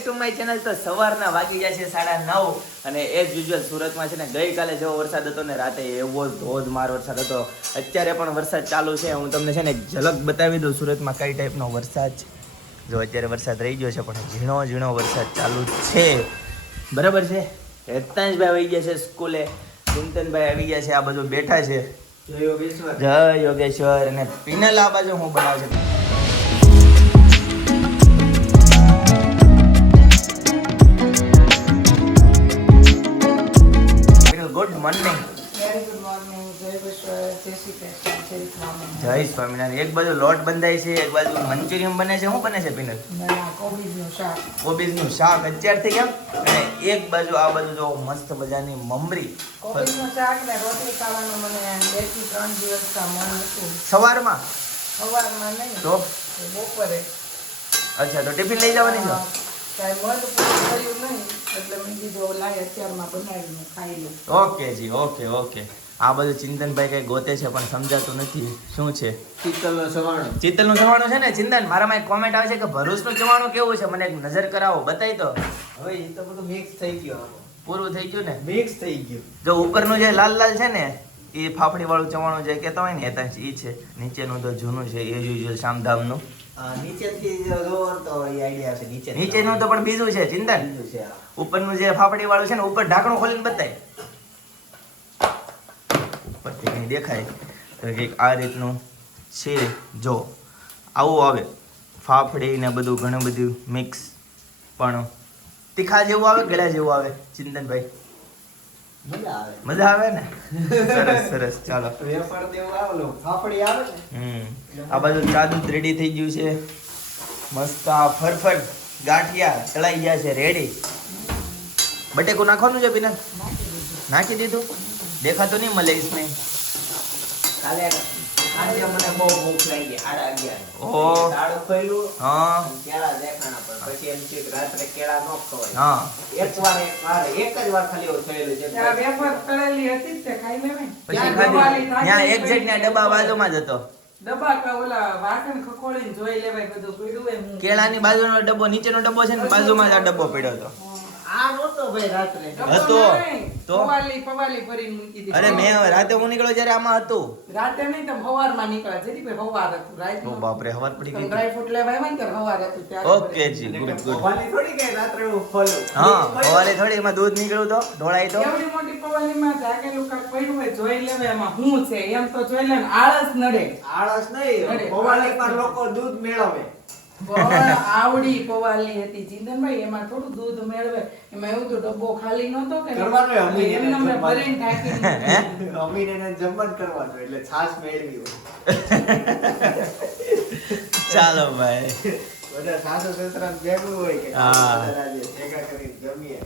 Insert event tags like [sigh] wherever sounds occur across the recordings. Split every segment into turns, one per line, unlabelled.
Back to my channel તો સવારના વાગી ગયા છે સાડા નવ અને એઝ યુઝ્યુઅલ સુરતમાં છે ને ગઈકાલે જેવો વરસાદ હતો ને રાતે એવો જ ધોધમાર વરસાદ હતો. અત્યારે પણ વરસાદ ચાલુ છે. હું તમને છે ને ઝલક બતાવી દઉં સુરતમાં કઈ ટાઈપનો વરસાદ છે. જો અત્યારે વરસાદ રહી ગયો છે પણ ઝીણો ઝીણો વરસાદ ચાલુ છે. બરાબર છે? હેતાંશભાઈ આવી ગયા છે સ્કૂલે. ચિંતનભાઈ આવી ગયા છે આ બાજુ બેઠા છે. જય યોગેશ્વર. અને પિનલ આ બાજુ હું બનાવું છે.
Good morning. જય
સ્વામિનારાયણ. એક બાજુ લોટ બંધાય છે એક બાજુ મંચુરિયન બને છે. શું બને છે પીનલ?
કોબીજનું શાક.
અત્યારથી કેમ? અને એક બાજુ આ બાજુ જો મસ્ત મજાની મમરી.
બે
સવારમાં?
સવારમાં નહીં.
તો?
બપોરે.
અચ્છા તો ટિફિન લઈ જવાની છો?
કાંઈ નહીં એટલે મેં કીધું લાય અત્યારમાં બનાવીને ખાઈ લઉં.
ઓકે જી ઓકે ઓકે. આ બધું ચિંતનભાઈ કઈ ગોતે છે પણ સમજાતું નથી. શું છે?
શીતલનો સવાણો
ચિત્તલનું ચવાણું છે ને? ચિંતન મારામાં એક કોમેન્ટ આવે છે કે ભરૂચનું જવાનું કેવું છે? મને એક નજર કરાવો બતાવી તો
હવે એ તો બધું મિક્સ થઈ ગયું
પૂરું થઈ ગયું ને?
મિક્સ થઈ ગયું.
જો ઉપરનું જે લાલ લાલ છે ને એ ફાફડી વાળું ચવાણું જે કહેતા હોય ને હેતાંશ એ છે. નીચેનું તો જૂનું છે એ યુઝ્યુઅલ શામધામનું.
છે
નીચેનું તો પણ બીજું છે
છે
ઉપરનું જે ફાફડી વાળું છે ને ઉપર ઢાંકણું ખોલીને બતાય. ઉપરથી કંઈ દેખાય. તો કંઈક આ રીતનું છે જો. આવું આવે. ફાફડી ને બધું ઘણું બધું મિક્સ પણ તીખા જેવું આવે ગળા જેવું આવે ચિંતનભાઈ?
મજા આવે.
ને? સરસ સરસ. ચાલો.
દેવું આવેલું ફાફડી આવે ને?
હમ. આ બાજુ ચાદુ રેડી થઈ ગયું છે. મસ્ત આ ફરફર ગાંઠિયા ચડાઈ ગયા છે રેડી બટેકું નાખવાનું છે પીના? નાખી દીધું. દેખાતું નહીં મળે નહીં
કાલે આજે મને બહુ ભૂખ લાગી આડા અગિયાર
ઓહો.
દાળ ખોલ્યું
હા.
કેળા દેખાણા પર. પછી એમ કે રાત્રે કેળા ન ખવાય.
હા.
એક વાર એક વાર એક જ વાર ખાલી થયેલું છે.
ત્યાં વેફર તળેલી હતી તે ખાઈ લેવાય.
પછી ખાધી. ત્યાં એક
પડી
ના ડબ્બા બાજુમાં જ હતો.
ડબ્બા કે ઓલા વાસણ ખખોળીને જોઈ લેવાય બધું પડ્યું હોય
કેળાની બાજુનો ડબ્બો નીચેનો ડબ્બો છે ને બાજુમાં જ આ ડબ્બો પડ્યો હતો.
આ નહોતો ભાઈ રાત્રે.
ડબ્બો
હતો. તો?
પવાલી પવાલી ભરીને મૂકી દીધી.
અરે મેં રાતે હું નીકળ્યો જ્યારે આમાં હતું.
રાતે નહીં તો સવારમાં નીકળ્યા. જેથી ભાઈ સવાર હતું.
ઓ
રાતનું
બાપરે હવાર પડી ગઈ
ડ્રાય ફ્રૂટ લેવા આવ્યા ત્યારે સવાર હતું ત્યારે.
ઓકે જી ગુડ ગુડ.
ભવાની થોડી કઈ રાત્રે હું ખોલ્યું
હા હવારે થોડી એમાં દૂધ નીકળ્યું તો ઢોળાય તો.
એવડી મોટી પડ્યું હોય જોઈ લેવે એમાં શું છે. એમ તો જોઈ લે આળસ નડે.
આળસ નહીં
અરે,
ભવાનીમાં લોકો દૂધ મેળવે.
આવડી પવાલી હતી ચિંતનભાઈ એમાં થોડું દૂધ મેળવે. એમાં એવું તો ડબ્બો ખાલી નહોતો કે
કરવાનો અમીને
એમને અમે ભરીને ઢાંકી દીધું.
અમીને એને જમવાનું કરવાનું એટલે છાશ મેળવી
ચાલો ભાઈ.
બધા સાસુ સસરા ભેગું હોય કે
હા.
બધા આજે ભેગા કરીને જમીએ.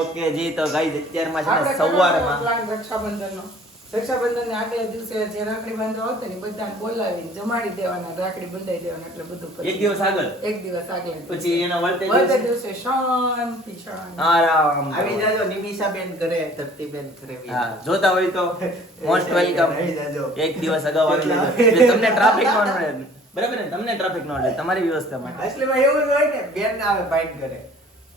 ઓકે જી તો ગાઈઝ અત્યારમાં છે સવારમાં
રક્ષાબંધનનો. રક્ષાબંધનને આગલા દિવસે જે રાખડી બાંધવા આવતા ને બધાને બોલાવીને જમાડી દેવાના રાખડી બંધાઈ દેવાના એટલે બધું કરી
એક દિવસ આગળ?
એક દિવસ આગળ
પછી એના વર્તે
વર્તે
દિવસે?
શાંતિ શાંતિ.
આરામ.
આવી જાજો નિમિષા બેન ઘરે ધરતી બેન ઘરે
હા જોતા હોય તો મોસ્ટ વેલકમ [laughs]
આવી જાજો.
એક દિવસ અગાઉ આવી જાજો. તમને ટ્રાફિકમાં નડે બરાબર ને? તમને ટ્રાફિક નો નડે તમારી વ્યવસ્થા માટે.
અસલીમાં એવું જ હોય ને બેન આવે બાઈક કરે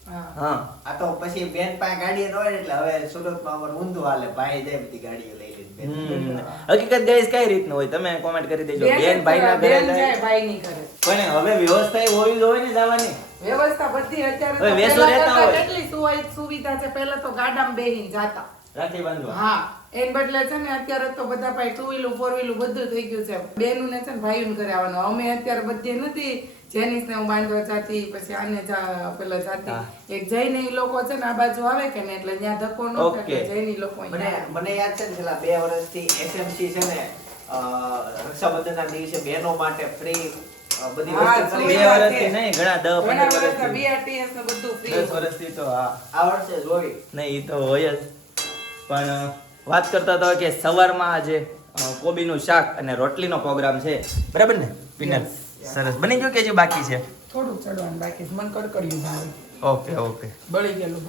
હા.
હા.
આ તો પછી બેન પાસે ગાડી ન હોય એટલે હવે સુરતમાં ઊંધું હાલે ભાઈ જાય બધી ગાડીઓ લઈ.
હકીકત ગાઈસ કઈ રીતનું હોય? તમે કોમેન્ટ કરી દેજો.
બેન
ભાઈ ના ઘરે
બેન
જાય.
ભાઈ ની ઘરે
પણ હવે વ્યવસ્થા એ હોવી જોઈએ હોય ને જવાની.
વ્યવસ્થા બધી અત્યારે
વેસુ રહેતા હોય.
કેટલી સુવિધા છે પહેલા તો ગાડામાં બેહીને જાતા.
રાખી બાંધવા.
હા. એન બદલે છે ને અત્યારે તો બધા પાસે ટુ વ્હીલું ફોર વ્હીલું બધું થઈ ગયું છે. બેનું ને છે ને ભાઈનું ઘરે આવવાનું. અમે અત્યારે બધે નથી. જેનિસ ને હું બાંધવા જાતી પછી આને જા પેલા જાતી. એક જઈને એ લોકો છે ને આ બાજુ આવે કે ને એટલે ત્યાં ધક્કો ન થાય જઈને લોકો
મને મને યાદ છે ને છેલ્લા બે વર્ષથી એસએમસી છે ને રક્ષાબંધનના દિવસે બહેનો માટે ફ્રી બધી વસ્તુ
બે
ફ્રી
વર્ષથી. નહીં ઘણા દસ
ઘણા
પંદર
વર્ષના
વર્ષથી.
BRTS ને બધું
દસ
હોય.
વર્ષથી તો હા.
આ વર્ષે જોઈ
નહીં ઈ તો હોય જ. પણ વાત કરતા હતા કે સવારમાં આજે કોબીનું શાક અને રોટલીનો પ્રોગ્રામ છે. બરાબર ને? પિનલ સરસ. બની ગયું કે જે બાકી છે?
થોડું ચડવાનું બાકી છે. મને કડકડિયું ભાવે.
Okay okay.
બળી ગયેલું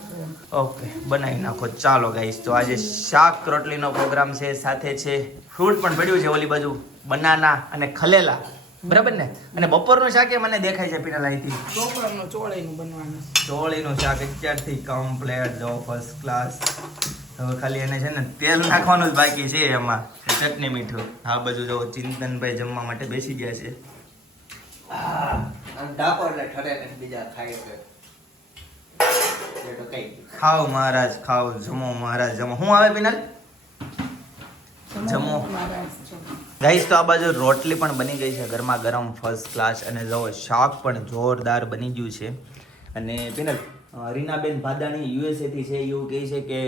ઓકે બનાવી નાખો. ચાલો ગાઈસ તો આજે શાક રોટલીનો પ્રોગ્રામ છે. સાથે છે ફ્રૂટ પણ પડ્યું છે ઓલી બાજુ. બનાના અને ખલેલા. બરાબર ને? અને બપોરનું શાક એ મને દેખાય છે પીના લાઈથી
બપોરનું ચોળીનું બનવાનું
ચોળીનું શાક અત્યારથી કમ્પ્લેટ જો ફર્સ્ટ ક્લાસ હવે ખાલી એને છે ને તેલ નાખવાનું જ બાકી છે એમાં. ચટણી મીઠું. આ બાજુ જો ચિંતનભાઈ જમવા માટે બેસી ગયા છે. ખાઓ મહારાજ ખાઓ જમો મહારાજ જમો. હું આવે પિનલ? જમો. ગાઈસ તો આ બાજુ રોટલી પણ બની ગઈ છે ગરમા ગરમ ફર્સ્ટ ક્લાસ અને જો શાક પણ જોરદાર બની ગયું છે. અને પિનલ રીનાબેન ભાદાણી યુએસએથી છે એવું કહે છે કે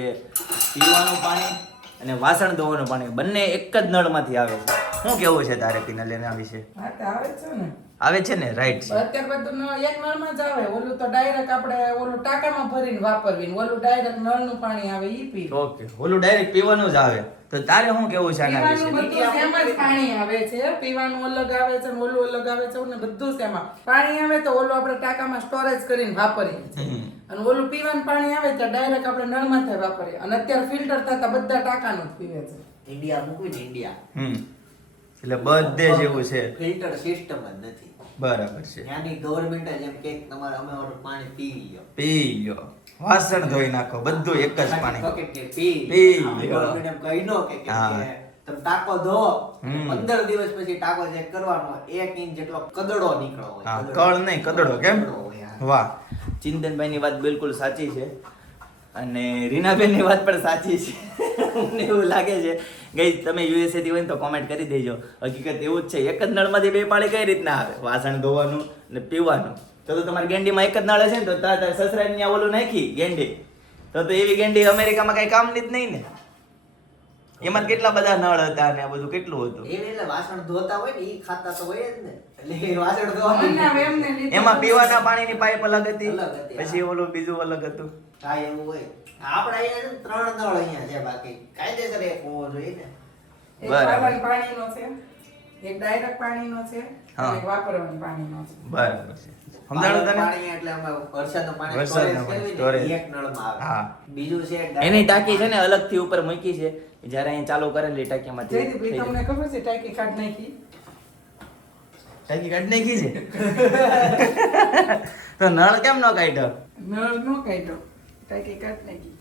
પીવાનું પાણી અને વાસણ ધોવાનું પાણી બંને એક જ નળમાંથી આવે છે. શું કેવું છે તારે પિનલ એના વિશે?
આવે છે ને.
આવે છે ને રાઈટ છે.
અત્યારે બધું નળ એક નળમાં જ આવે. ઓલું તો ડાયરેક્ટ આપણે ઓલું ટાંકામાં ભરીને વાપરવી ઓલું ડાયરેક્ટ નળનું પાણી આવે ઈ પી
ઓકે ઓલું ડાયરેક્ટ પીવાનું જ આવે. તો તારે શું કેવું છે આના વિશે?
સેમ જ પાણી આવે છે. પીવાનું અલગ આવે છે ઓલું અલગ આવે છે ને બધું સેમ પાણી આવે તો ઓલું આપણે ટાંકામાં સ્ટોરેજ કરીને વાપરીએ. અને ઓલું પીવાનું પાણી આવે તો ડાયરેક્ટ આપણે નળમાંથી વાપરીએ. અને અત્યારે ફિલ્ટર થતા બધા ટાંકાનું જ પીવે છે.
ઇન્ડિયા મૂકવી ને ઇન્ડિયા
હમ. એટલે બધે જેવું છે.
ફિલ્ટર સિસ્ટમ જ નથી.
બરાબર છે.
ત્યાંની ગવર્મેન્ટ જ એમ કે તમારે અમે પાણી પી લ્યો.
પી લ્યો. વાસણ ધોઈ નાખો બધું એક જ પાણી.
પી
પી
government એમ કહી નો કે કે તમે ટાંકો ધો.
હમ.
પંદર દિવસ પછી ટાંકો ચેક કરવાનો. એક ઇંચ જેટલો કદડો નીકળો.
કળ નહીં કદડો કેમ? વાહ. ચિંતનભાઈની વાત બિલકુલ સાચી છે. અને રીનાબેનની વાત પણ સાચી છે. મને એવું લાગે છે. ગઈ તમે યુએસએ થી હોય ને તો કોમેન્ટ કરી દેજો. હકીકત એવું જ છે. એક જ નળમાંથી બે પાણી કઈ રીતના આવે? વાસણ ધોવાનું ને પીવાનું. તો તો તમારી ગેંડીમાં એક જ નળ હશે ને તો તાર સસરાને ઓલું નાખી ગેંડી. તો તો એવી ગેંડી અમેરિકામાં કઈ કામની જ નહીં ને. એમાં કેટલા બધા નળ હતા ને બધું કેટલું હતું?
એટલે વાસણ ધોતા હોય ને ઈ ખાતા તો હોય જ ને. એટલે વાસણ ધોવા
એમાં પીવાના પાણીની પાઇપ અલગ હતી?
અલગ
પછી ઓલું બીજું અલગ હતું?
હા એવું હોય. આપડા અહીંયા ને ત્રણ નળ અહીંયા છે બાકી. કાયદેસર એક હોવો જોઈએ ને.
બરાબર.
પાણીનો છે. એક ડાયરેક્ટ પાણીનો છે અને એક વાપરવાનું પાણીનો છે.
બરાબર. છે સમજાણું તને?
પાણી એટલે અમે વરસાદનું પાણી
વરસાદનું
storage
પાણી,
કરવી ને,
storage.
એક નળમાં
હા.
બીજું છે
એની ટાંકી છે ને અલગથી ઉપર મૂકી છે. જ્યારે અહીં ચાલુ કરેલી ટાંકીમાંથી
જયદીપભાઈ તમને ખબર છે ટાંકી કાઢ નાખી?
ટાંકી કાઢી નાખી છે? [laughs] તો નળ કેમ ન કાઢ્યો?
નળ નો કાઢ્યો. ટાંકી કાઢ નાખી.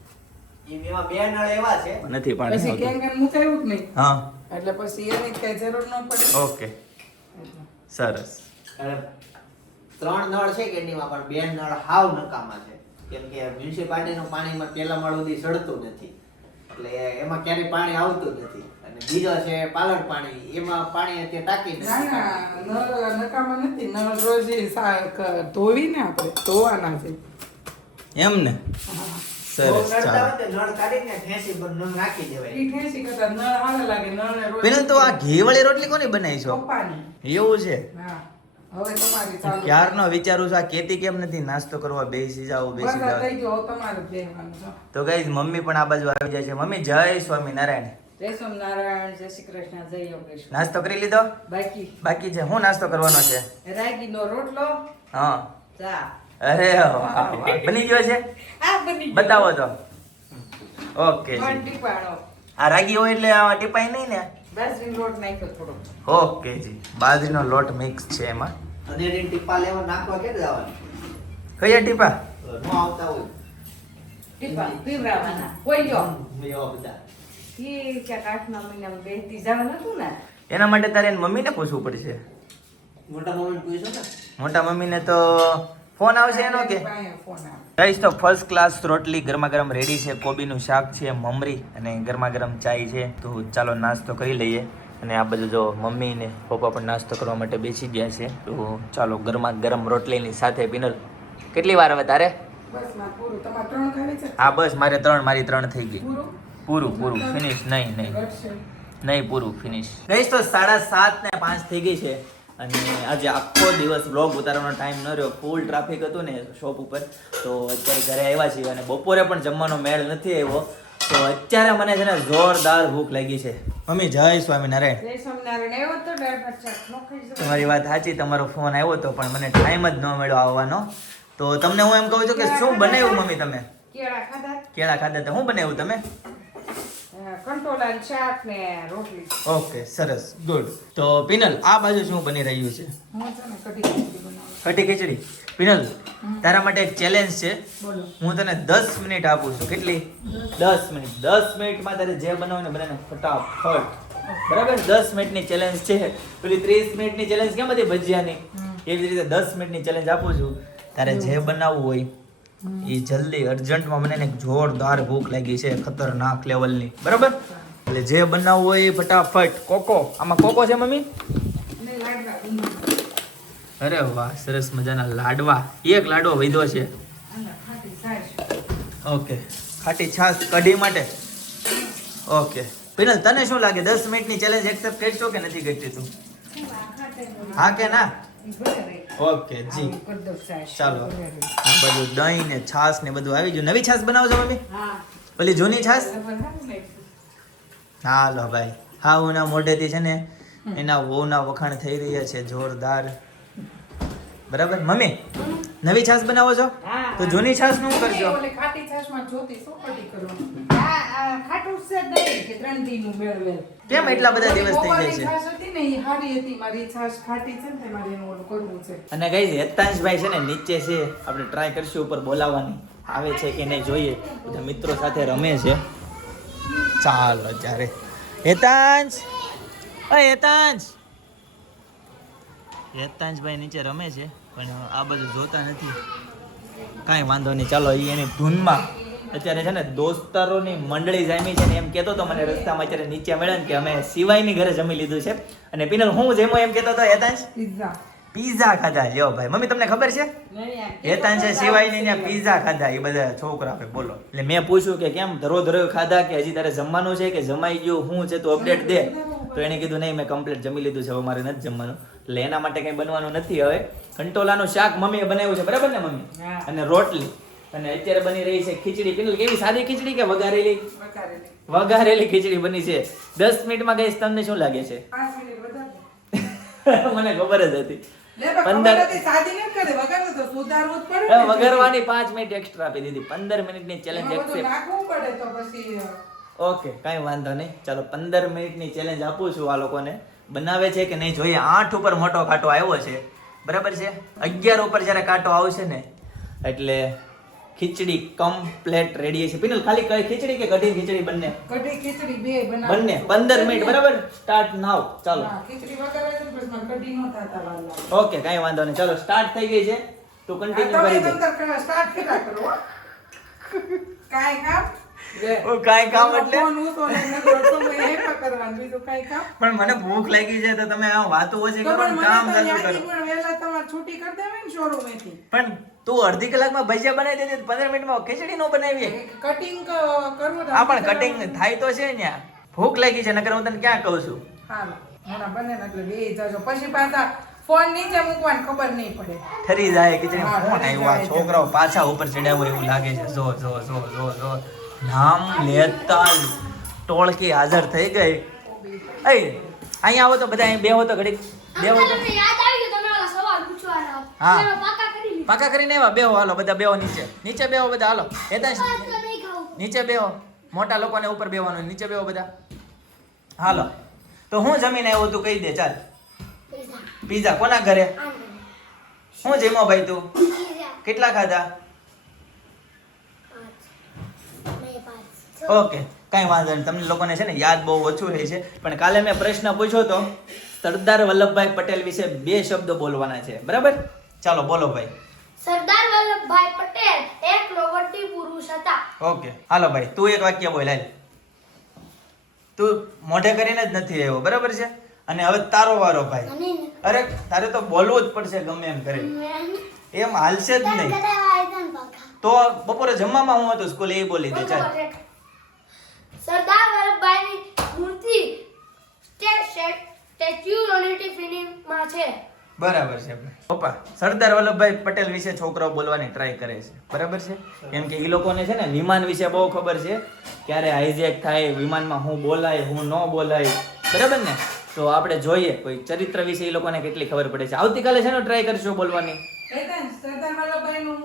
એમાં બે નળ એવા છે.
નથી પાણી કેમ
કેન મુકાયું જ નહીં.
હા.
એટલે પછી એની કઈ જરૂર ન પડે.
ઓકે. સરસ.
ત્રણ નળ છે કેન્ડીમાં પણ બે નળ હાવ નકામા છે. કેમ કે મ્યુનિસિપાલિટીનું પાણીમાં પેલા માળ સુધી સડતું નથી. એટલે એમાં ક્યારેય પાણી આવતું નથી. અને બીજો છે પાલર પાણી. એમાં પાણી અત્યારે ટાંકી
નળ નકામા નથી. નળ રોજ સા- ધોવીને આપણે ધોવાના છે.
એમ ને
હા.
પેલા તો આ ઘીવાળી રોટલી કોની બનાવી છો? એવું છે?
હા. હવે તમારી ચાલુ.
ક્યારનો વિચારું છું આ કેતી કેમ નથી? નાસ્તો કરવા બેસી જાવ બેસી જાવ તો કઈ મમ્મી પણ આ બાજુ આવી જાય છે. મમ્મી જય સ્વામિનારાયણ.
જય સોમનારાયણ જય શ્રી કૃષ્ણ જય યોગેશ
નાસ્તો કરી લીધો?
બાકી.
બાકી છે. હું નાસ્તો કરવાનો છે?
રાગીનો રોટલો.
હા.
ચા.
અરે વાહ, વાહ. બની ગયો છે?
આ બની ગયો.
બતાવો તો. ઓકે જી. આ રાગી હોય એટલે આ ટીપાઈ નહીં ને?
બાજરીનો લોટ નાખ્યો થોડો
ઓકે જી. બાજરીનો લોટ મિક્સ છે એમાં.
અને એની ટીપા લેવા નાખવા કે જવાનું?
કયા ટીપા?
ન આવતા હોય.
ટીપા પીવરાવાના કોઈ જો.
એવા બધા.
ઈ ક્યાંક આઠમા મહિનામાં બેસતી જવાનું હતું ને?
એના માટે તારે એની મમ્મીને પૂછવું પડશે.
મોટા મમ્મી પૂછો ને?
મોટા મમ્મીને તો ફોન આવશે એનો કે? ગાઈસ તો ફર્સ્ટ ક્લાસ રોટલી ગરમા ગરમ રેડી છે કોબીનું શાક છે મમરી અને ગરમા ગરમ ચાય છે. તો ચાલો નાસ્તો કરી લઈએ. અને આ બધું જો મમ્મી ને પપ્પા પણ નાસ્તો કરવા માટે બેસી ગયા છે. તો ચાલો ગરમા ગરમ રોટલીની સાથે પિનલ. કેટલી વાર હવે તારે?
બસમાં પૂરું તમારે ત્રણ ખાવી છે
હા બસ મારે ત્રણ મારી ત્રણ થઈ ગઈ.
પૂરું?
પૂરું પૂરું ફિનિશ નહીં નહીં. નહીં પૂરું ફિનિશ ગઈશ તો સાડા સાત ને પાંચ થઈ ગઈ છે. અને આજે આખો દિવસ બ્લોગ ઉતારવાનો ટાઈમ ન રહ્યો. ફૂલ ટ્રાફિક હતું ને શોપ ઉપર. તો અત્યારે ઘરે આવ્યા છીએ અને બપોરે પણ જમવાનો મેળ નથી આવ્યો. તો અત્યારે મને છે ને જોરદાર ભૂખ લાગી છે. મમ્મી જય સ્વામિનારાયણ. તમારી વાત સાચી. તમારો ફોન આવ્યો હતો પણ મને ટાઈમ જ ન મળ્યો આવવાનો. તો તમને હું એમ કહું છું કે શું બનાવ્યું મમ્મી તમે?
કેળા ખાધા?
કેળા ખાધા તો શું બનાવ્યું તમે?
કંટોલા શાક ને રોટલી.
ઓકે સરસ ગુડ. તો પિનલ આ બાજુ શું બની રહ્યું છે?
કઢી ખીચડી
પિનલ તારા માટે એક ચેલેન્જ છે. હું તને દસ મિનિટ આપું છું. કેટલી? દસ. મિનિટ. દસ મિનિટમાં તારે જે બનાવું ને બનાવીને ફટાફટ. બરાબર? દસ મિનિટની ચેલેન્જ છે. પેલી ત્રીસ મિનિટની ચેલેન્જ કેમ હતી ભજીયાની? એવી રીતે દસ મિનિટની ચેલેન્જ આપું છું. તારે જે બનાવવું હોય એ જલ્દી અર્જન્ટમાં મને એક જોરદાર ભૂખ લાગી છે ખતરનાક લેવલની બરાબર? એટલે જે બનાવવું હોય એ ફટાફટ. કોકો? આમાં કોકો છે, મમ્મી. અરે વાહ, સરસ મજાના લાડવા. એક લાડવો વધ્યો છે. ઓકે. ખાટી છાશ કઢી માટે. ઓકે. પિનલ, તને શું લાગે? દસ મિનિટની ચેલેન્જ એક્સેપ્ટ કરશો કે નથી કરતી તું? હા કે ના. ઓકે જી. ચાલો. હા બધું દહીં ને છાશ ને બધું આવી ગયું. નવી છાસ બનાવજો મમ્મી. પેલી જૂની
લાગ્યું.
હાલો ભાઈ. હા ઉના મોઢેથી છે ને એના વહુના વખાણ થઈ રહ્યા છે જોરદાર. બરાબર? મમ્મી નવી છાશ બનાવો છો? તો જૂની છાસનું કરજો.
ખાટી છાસમાં જોતી શું કરવાનું?
ખાટું છે જ નહીં કે ત્રણ દી નું મેળવેલ.
કેમ એટલા બધા દિવસ થઈ જાય છે?
છાશ હતી ને એ હારી હતી મારી છાશ ખાટી છે ને મારે એનું ઓલું કરવું છે.
અને કઈ હેતાંશભાઈ છે ને નીચે છે. આપણે ટ્રાય કરશું ઉપર બોલાવવાની. આવે છે કે નહીં જોઈએ. બધા મિત્રો સાથે રમે છે. ચાલો ત્યારે હેતાંશ અય હેતાંશ હેતાંશભાઈ નીચે રમે છે પણ આ બધું જોતા નથી. કાંઈ વાંધો નહીં. ચાલો એ એની ધૂનમાં અત્યારે છે ને દોસ્તારોની મંડળી જામી છે ને એમ કહેતો તો મને રસ્તામાં અત્યારે નીચે મળ્યા ને કે અમે સિવાયની ઘરે જમી લીધું છે. અને પિનલ હું જેમો એમ કહેતો હતો હેતાંશ?
પિઝા
પીઝા ખાધા. લ્યો ભાઈ મમ્મી તમને ખબર છે? હેતાંશે સિવાયની ત્યાં પીઝા ખાધા. એ બધા છોકરા ભાઈ બોલો. એટલે મેં પૂછ્યું કે કેમ ધરો ધરો ખાધા કે હજી તારે જમવાનું છે કે જમાઈ ગયું? હું છે તો અપડેટ દે. તો એને કીધું નહીં મેં કમ્પ્લીટ જમી લીધું છે. હવે મારે નથી જમવાનું. એટલે એના માટે કંઈ બનવાનું નથી હવે. કંટોલાનું શાક મમ્મીએ બનાવ્યું છે. બરાબર ને મમ્મી? અને રોટલી. અને અત્યારે બની રહી છે ખીચડી. પેલું કેવી સાદી ખીચડી કે વઘારેલી?
વઘારેલી.
ખીચડી બની છે. દસ મિનિટમાં ગઈશ તમને શું લાગે છે. [laughs] મને ખબર જ હતી. વઘારવાની પાંચ મિનિટ એક્સ્ટ્રા આપી દીધી. પંદર મિનિટની ચેલેન્જ ઓકે કાંઈ વાંધો નહીં. ચાલો પંદર મિનિટની ચેલેન્જ આપું છું આ લોકોને. બનાવે છે કે નહીં જોઈએ. આઠ ઉપર મોટો કાંટો આવ્યો છે. બરાબર છે? અગિયાર ઉપર જ્યારે કાંટો આવશે ને એટલે ખીચડી કમ્પ્લેટ રેડી છે. પિનલ ખાલી કઈ ખીચડી કે કઢી ખીચડી બંને?
કઢી ખીચડી બે બનાવ.
બંને. પંદર મિનિટ બરાબર? સ્ટાર્ટ નાવ ચાલો.
ખીચડી વગર છે પ્રશ્ન કઢી નો થાતા વાલા
ઓકે કાંઈ વાંધો નહીં. ચાલો સ્ટાર્ટ થઈ ગઈ છે. તો કન્ટિન્યુ કરી દે
સ્ટાર્ટ કરો, કાંઈ કામ?
કાંઈ કામ એટલે?
ફોન?
પણ મને ભૂખ લાગી છે તો તમે આ વાતો ઓછી કરો કામ કરો.
છૂટી કરી દેવે ને શોરૂમેથી.
પણ તું અડધી કલાકમાં ભજીયા બનાવી દેજે પંદર મિનિટમાં ખીચડી નો બનાવીએ.
કટિંગ કરવું
હા પણ કટિંગ થાય તો છે ને ભૂખ લાગી છે નકર હું તને ક્યાં કહું છું?
હા બને ને એટલે બે જજો. પછી પાછા ફોન નીચે મૂકવાની ખબર નહીં પડે.
ઠરી જાય ખીચડી. કોણ
ઠરી
આ છોકરાઓ પાછા ઉપર ચડ્યા હોય એવું લાગે છે. જો જો જો જો જો. નામ લેતા ટોળકી હાજર થઈ ગઈ. એ અહીંયા આવો તો બધા અહીં બેહો તો ઘડીક. બેહો તો. હા.
પાકા
કરીને આવ્યા? બેહો હાલો બધા બેહો નીચે. નીચે બેહો બધા હાલો. હેતાંશ નીચે બેહો મોટા લોકોને ઉપર બેહવાનું નીચે બેહો બધા. હાલો. તો હું જમીને આવ્યો તું કહી દે ચાલ. પીઝા. કોના ઘરે? હું જમ્યો ભાઈ તું? કેટલા ખાધા
પાંચ નહીં પાંચ
ઓકે કાંઈ વાંધો નહીં. તમને લોકોને છે ને યાદ બહુ ઓછું રહે છે. પણ કાલે મેં પ્રશ્ન પૂછ્યો તો સરદાર વલ્લભભાઈ પટેલ વિશે બે શબ્દો બોલવાના છે. બરાબર? ચાલો બોલો ભાઈ.
સરદાર વલ્લભભાઈ પટેલ એક લોવટી પુરુષ હતા.
ઓકે હાલો ભાઈ તું એક વાક્ય બોલ હાલ. તું મોઢે કરીને જ નથી આવ્યો બરાબર છે? અને હવે તારો વારો ભાઈ. અરે તારે તો બોલવું જ પડશે ગમે એમ કરે. એમ. હાલશે જ નહીં. તો બપોરે જમવામાં હું હતું? સ્કૂલે એ બોલી દે ચાલ
સરદાર વલ્લભભાઈની મૂર્તિ સ્ટેચ્યુ યુનિટી ફિલ્મમાં છે.
બરાબર છે પપ્પા સરદાર વલ્લભભાઈ પટેલ વિશે છોકરાઓ બોલવાની ટ્રાય કરે છે. બરાબર છે? કેમ કે એ લોકોને છે ને વિમાન વિશે બહુ ખબર છે. ક્યારે હાઈજેક થાય વિમાનમાં હું બોલાય હું ન બોલાય. બરાબર ને? તો આપણે જોઈએ કોઈ ચરિત્ર વિશે એ લોકોને કેટલી ખબર પડે છે. આવતીકાલે છે ને ટ્રાય કરશું બોલવાની.
સરદાર વલ્લભભાઈ નું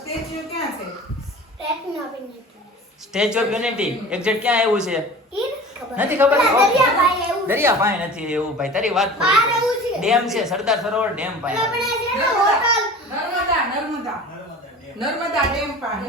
સ્ટેચ્યુ ક્યાં છે?
સ્ટેચ્યુ ઓફ યુનિટી એક્ઝેક્ટ ક્યાં આવ્યું છે?
નથી ખબર.
દરિયા ભાઈ નથી એવું ભાઈ તારી વાત. ડેમ છે
Sardar Sarovar dam hotel.
Narmada Narmada. Narmada dam પાસે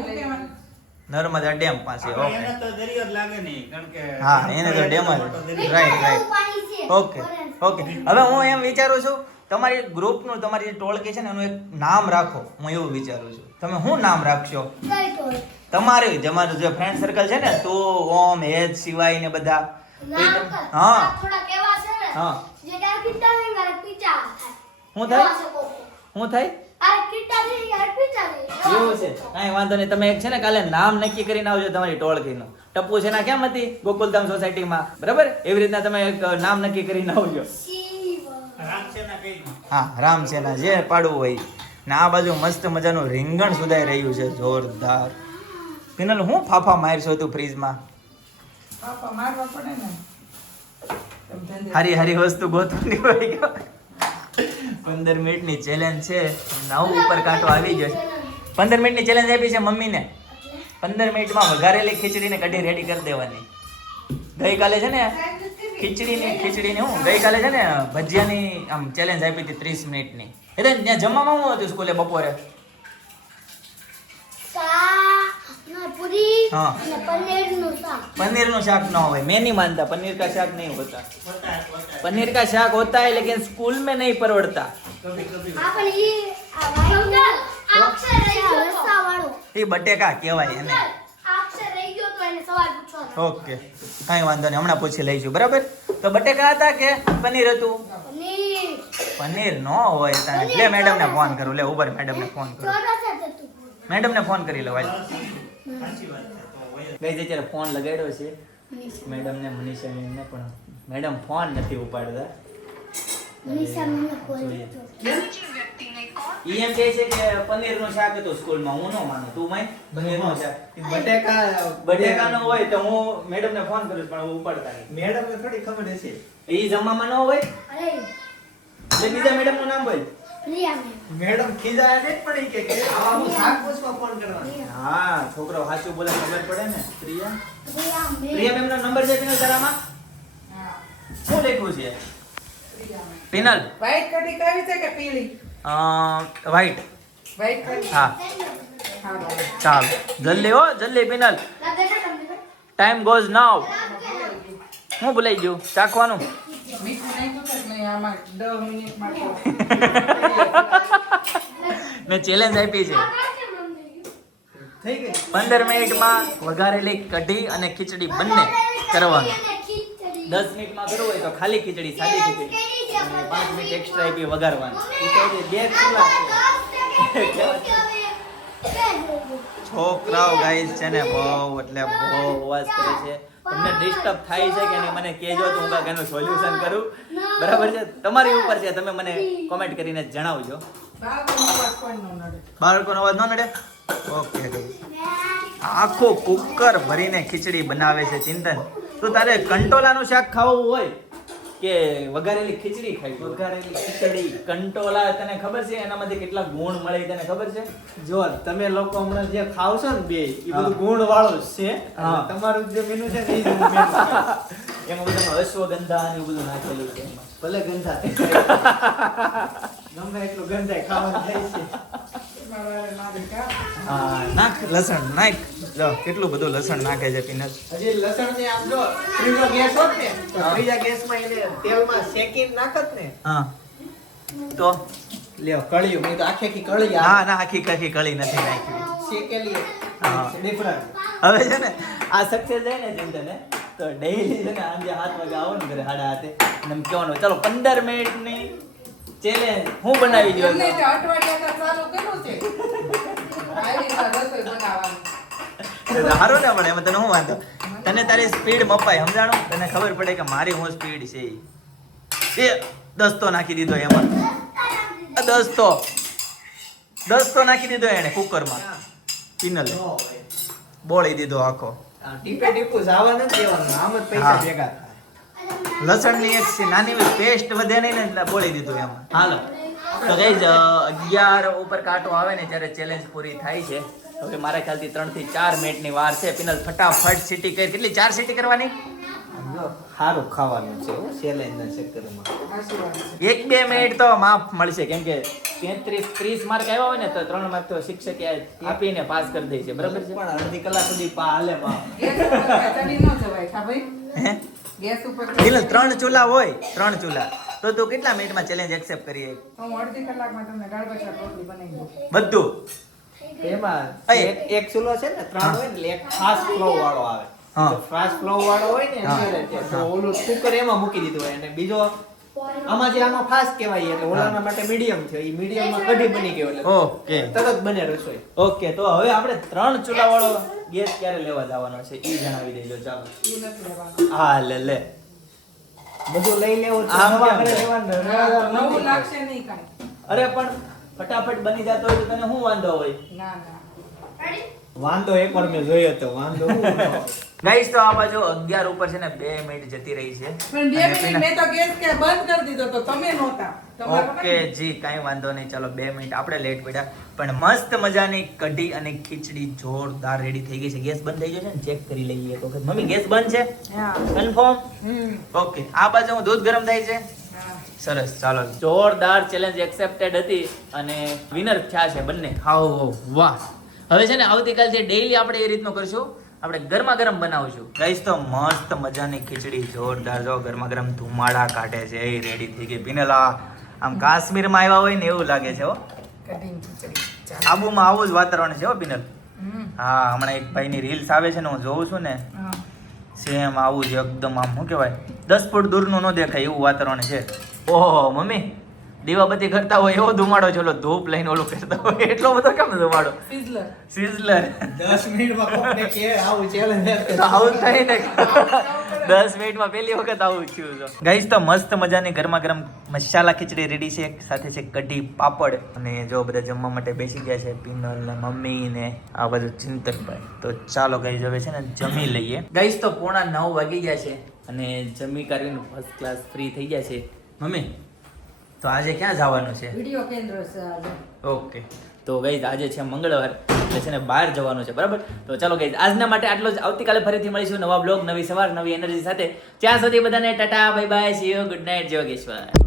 નર્મદા ડેમ પાસે ઓકે.
એને તો દરિયો જ લાગે નહીં કારણ કે
હા એને તો ડેમ જ રાઈટ રાઈટ
એવું પાણી છે.
Okay okay. હવે હું એમ વિચારું છું તમારી ગ્રુપનું તમારી જે ટોળકી છે ને એનું એક નામ રાખો. હું એવું વિચારું છું. તમે શું નામ રાખશો? તમારે તમારું જે ફ્રેન્ડ સર્કલ છે ને તો ઓમ હેજ સિવાય ને બધા. હા.
ને,
હા.
પીચા થાય.
શું થાય?
એવા
શું થાય?
ક્યારે પીતા નહીં, ક્યારે પીચા નહીં. એવું
છે કાંઈ વાંધો નહીં. તમે એક છે ને કાલે નામ નક્કી કરીને આવજો તમારી ટોળકીનું. ટપ્પુ છે કેમ હતી? ગોકુલધામ સોસાયટીમાં બરાબર? એવી રીતના તમે એક નામ નક્કી કરીને આવજો.
શિવ.
રામસેના કઈ
હા રામસેના જે પાડવું હોય. ને આ બાજુ મસ્ત મજાનું રીંગણ સુધાઈ રહ્યું છે. જોરદાર. પિનલ હું ફાફા મારશો તું ફ્રીજમાં?
ફાફા મારવા પડે ને
હરી હરી વસ્તુ ગોતવાની હોય ગયો પંદર મિનિટની ચેલેન્જ છે. નવ ઉપર કાંટો આવી ગયો છે. પંદર મિનિટની ચેલેન્જ આપી છે મમ્મીને? પંદર મિનિટમાં વઘારેલી ખીચડીને કઢી રેડી કરી દેવાની. ગઈકાલે છે ને ખીચડીની ખીચડીની હું ગઈકાલે છે ને ભજીયાની આમ ચેલેન્જ આપી હતી ત્રીસ મિનિટની. એટલે ત્યાં જમવામાં હું હતું સ્કૂલે બપોરે?
શાક, ને પૂરી
હા.
અને પનીરનું શાક.
પનીરનું શાક ન હોય મેં નહીં માનતા પનીર કા શાક નહીં હોતા
હોતા હોતા
पनीर का शाक होता है लेकिन स्कूल में नहीं परवड़ता
કભી કભી
હા, પણ ઈ આ વાળો આ અક્ષર રહી ગયો તો. રસ્સાવાળો.
એ બટેકા કહેવાય એને
આ અક્ષર રહી ગયો તો એને સવાલ પૂછવાનો.
ઓકે કાંઈ વાંધો નહીં હમણાં પૂછી લઈશું બરાબર તો બટેકા હતા કે પનીર હતું
પનીર.
પનીર નો હોય તારે લે મેડમ ને ફોન કરું લે ઉબર મેડમ ને ફોન કરું
ચોરસ જ હતું.
મેડમ ને ફોન કરી લો ભાઈ
હોય.
ગઈ અત્યારે ફોન લગાડ્યો છે મેડમ ને મનીષા ને પણ મેડમ ફોન નથી ઉપાડતા. એમ કહે છે કે પનીરનું શાક હતું સ્કૂલમાં હું ન માનું. તું માય? પનીરનું શાક.
બટેકા
બટેકા. નો હોય તો હું મેડમ ને ફોન કરું પણ ઉપાડતા નહીં.
મેડમ ને થોડી ખબર હશે.
એ જમવામાં ન હોય? એટલે બીજા મેડમનું નામ બોલ.
મેમ.
મેડમ ખીજાયા નહીં પણ કે કે આવા હું શાક પૂછવા ફોન કરવાનો
હા છોકરો સાચું બોલે ખબર પડે ને. પ્રિયા?
પ્રિયા મેમ.
નો નંબર છે પિનલ તારામાં? શું લખ્યું છે? પિનલ?
વ્હાઈટ કઢી કઈ છે કે પીળી?
વ્હાઈટ
વ્હાઈટ કઢી?
હા.
હા
ચાલ. જલ્દી હો જલ્દી પિનલ? ટાઈમ ગોઝ નાવ હું ભૂલાઈ ગયું? ચાખવાનું? [laughs] મેં ચેલેન્જ આપી છે. પંદર મિનિટમાં વઘારેલી કઢી અને ખીચડી બંને કરવાનું. દસ મિનિટમાં કરવું હોય તો ખાલી ખીચડી સાદી ખીચડી. અને પાંચ મિનિટ એક્સ્ટ્રા આપી વઘારવાની. બે [laughs] છોકરાઓ ગાઈસ છે ને બહુ એટલે બહુ અવાજ કરે છે. તમને ડિસ્ટર્બ થાય છે કે નહીં મને કહેજો તો હું કાંઈક એનું સોલ્યુશન કરું. બરાબર છે? તમારી ઉપર છે તમે મને કોમેન્ટ કરીને જણાવજો.
બાળકોનો અવાજ ન નડે.
અવાજ ન નડે? ઓકે આખો કુકર ભરીને ખીચડી બનાવે છે ચિંતન. તો તારે કંટોલાનું શાક ખાવું હોય? કે વઘારેલી ખીચડી ખાઈ વઘારેલી ખીચડી. કંટોલા તને ખબર છે? એનામાંથી કેટલા ગુણ મળે તને ખબર છે?
જો તમે લોકો હમણાં જે ખાવ છો ને બે એ બધું ગુણ વાળું છે. તમારું જે મેનુ છે ને. [laughs]
એમાં બધા અશ્વગંધા અને એવું બધું નાખેલું છે.
ભલે ગંધા ગમે એટલું ગંધાય ખાવાનું થાય છે.
નાખ લસણ નાખ. જો કેટલું બધું લસણ નાખે છે પીનસ
હજી લસણ ને આમ જો ત્રીજો ગેસ હોત ને તો. ત્રીજા ગેસમાં એને તેલમાં શેકીને નાખત ને.
હા. તો?
લ્યો કળિયું. મેં તો આખી આખી કળી
હા ના આખી આખી કળી નથી નાખી.
શેકેલી
હા.
ડિફરન્ટ.
હવે છે ને આ સક્સેસ જાય ને ચિંતન તો ડેઈલી છે ને સાંજે હાથ વાગે આવો ને ઘરે સાડા હાથે અને એમ કહેવાનું ચાલો પંદર મિનિટની ચેલેન્જ હું બનાવી દઉં.
અઠવાડિયા તો ચાલુ કર્યું છે આવી રીતે રસોઈ બનાવવાની
સારું ને પણ એમાં તને શું વાંધો? તને તારી સ્પીડ મપાય સમજાણું? તને ખબર પડે કે મારી હું સ્પીડ છે. એ દસ્તો નાખી દીધો એમાં. દસ્તો. દસ્તો નાખી દીધો એને કુકરમાં. પિનલે. બોળી દીધો આખો.
ટીપે ટીપુ જાવા નથી દેવાનું આમ જ પૈસા ભેગા
લસણની એક નાની પેસ્ટ વધે નહીં ને એટલે બોળી દીધું એમાં. હાલો. તો ગઈ અગિયાર ઉપર કાંટો આવે ને ત્યારે ચેલેન્જ પૂરી થાય છે. હવે મારા ખ્યાલથી ત્રણથી ચાર મિનિટની વાર છે. પિનલ ફટાફટ સીટી કરી. કેટલી ચાર સીટી કરવાની?
જો સારું ખાવાનું છે હો, ચેલેન્જના ચક્કરમાં.
એક બે મિનિટ તો માફ મળશે કેમ કે તેત્રીસ ત્રીસ માર્ક આવ્યા હોય ને તો ત્રણ માર્ક તો શિક્ષકે આપીને પાસ કરી દે છે. બરાબર છે?
પણ અડધી કલાક સુધી પા હાલે બા
ગેસ ઉપર કાંઈ ચડી ન જવાય ખા ભાઈ
હે
ગેસ ઉપર
એટલે ત્રણ ચૂલા હોય ત્રણ ચૂલા. તો તું કેટલા મિનિટમાં ચેલેન્જ એક્સેપ્ટ કરીએ
હું અડધી કલાકમાં તમને દાળ ભાત રોટલી બનાવી દઉં.
બધું?
એમાં એક એક ચૂલો છે ને ત્રણ હોય ને એટલે એક ફાસ્ટ ફ્લો વાળો આવે.
હા.
ફાસ્ટ ફ્લો વાળો હોય ને. તો ઓલું કુકર એમાં મૂકી દીધું હોય અને બીજો આમાં જે આમાં ફાસ્ટ કહેવાય એટલે ઓલાના માટે મીડિયમ છે. એ મીડિયમમાં કઢી બની. ગયો એટલે
ઓકે.
તરત બને રસોઈ.
ઓકે તો હવે આપણે ત્રણ ચૂલા વાળો ગેસ ક્યારે લેવા જવાનો છે એ જણાવી દેજો ચાલો.
એ નથી લેવાનું.
હા લે લે.
બધું લઈ લેવું છે,
આમ
નવા લેવાનું,
નવું લાગશે નહીં કાઈ.
અરે પણ ફટાફટ બની જતો હોય તો તને શું વાંધો હોય?
ના ના.
વાંધો એક વાર મેં જોયો હતો વાંધો
ગાઈસ તો આ બાજુ અગિયાર ઉપર છે ને 2 મિનિટ જતી રહી છે.
પણ
2
મિનિટ મેં તો ગેસ કે બંધ કરી દીધો તો તમે નહોતા.
ઓકે જી કાઈ વાંધો નહીં. ચાલો 2 મિનિટ. આપણે લેટ પડ્યા. પણ મસ્ત મજાની કઢી અને ખીચડી જોરદાર રેડી થઈ ગઈ છે. ગેસ બંધ થઈ ગયો છે ને? ચેક કરી લઈએ એક વખત. મમ્મી ગેસ બંધ છે?
હા.
કન્ફર્મ ઓકે આ બાજુ હું દૂધ ગરમ થાય છે? સરસ ચાલો. જોરદાર ચેલેન્જ એક્સેપ્ટેડ હતી અને વિનર થયા છે બંને. હાઉ. વાહ. હવે છે ને આવતીકાલથી ડેઈલી આપણે એ રીતનું કરશું. આપણે ગરમા ગરમ બનાવશું. ગાઈસ તો મસ્ત મજાની ખીચડી જોરદાર. જો ગરમા ગરમ ધુમાડા કાઢે છે એ રેડી થઈ ગઈ. પીનેલા આમ કાશ્મીરમાં આવ્યા હોય ને એવું લાગે છે હો. આબુમાં આવું જ વાતાવરણ છે હો પિનલ હા હમણાં એક ભાઈની રીલ્સ આવે છે ને હું જોઉં છું ને. સેમ આવું જ એકદમ આમ શું કહેવાય? દસ ફૂટ દૂરનું ન દેખાય એવું વાતાવરણ છે. ઓહો મમ્મી. દીવાબત્તી કરતા હોય એવો ધુમાડો છે. ધૂપ લઈને ઓલું કરતા હોય. એટલો બધો કેમ ધુમાડો
સિઝલર
સિઝલર
દસ મિનિટમાં કોકને કહે આવું
થાય ને. દસ મિનિટમાં પહેલી વખત આવું થયું છે. ગાઈસ તો મસ્ત મજાની ગરમા ગરમ મસાલા ખીચડી રેડી છે. સાથે છે કઢી પાપડ અને જો બધા જમવા માટે બેસી ગયા છે પિનલ ને મમ્મી ને આ બધું ચિંતનભાઈ. તો ચાલો ગાઈસ હવે છે ને જમી લઈએ. ગાઈસ તો પોણા નવ વાગી ગયા છે અને જમી કરીને ફર્સ્ટ ક્લાસ ફ્રી થઈ ગયા છે. મમ્મી તો આજે ક્યાં જવાનું છે?
વીડિયો કેન્દ્ર છે આજે.
ઓકે. તો ગઈ આજે છે મંગળવાર એટલે છે ને બહાર જવાનું છે બરાબર? તો ચાલો ગઈ આજના માટે આટલો જ. આવતીકાલે ફરીથી મળીશું નવા બ્લોગ નવી સવાર નવી એનર્જી સાથે. ત્યાં સુધી બધાને tata bye bye see you good night જય યોગેશ્વર.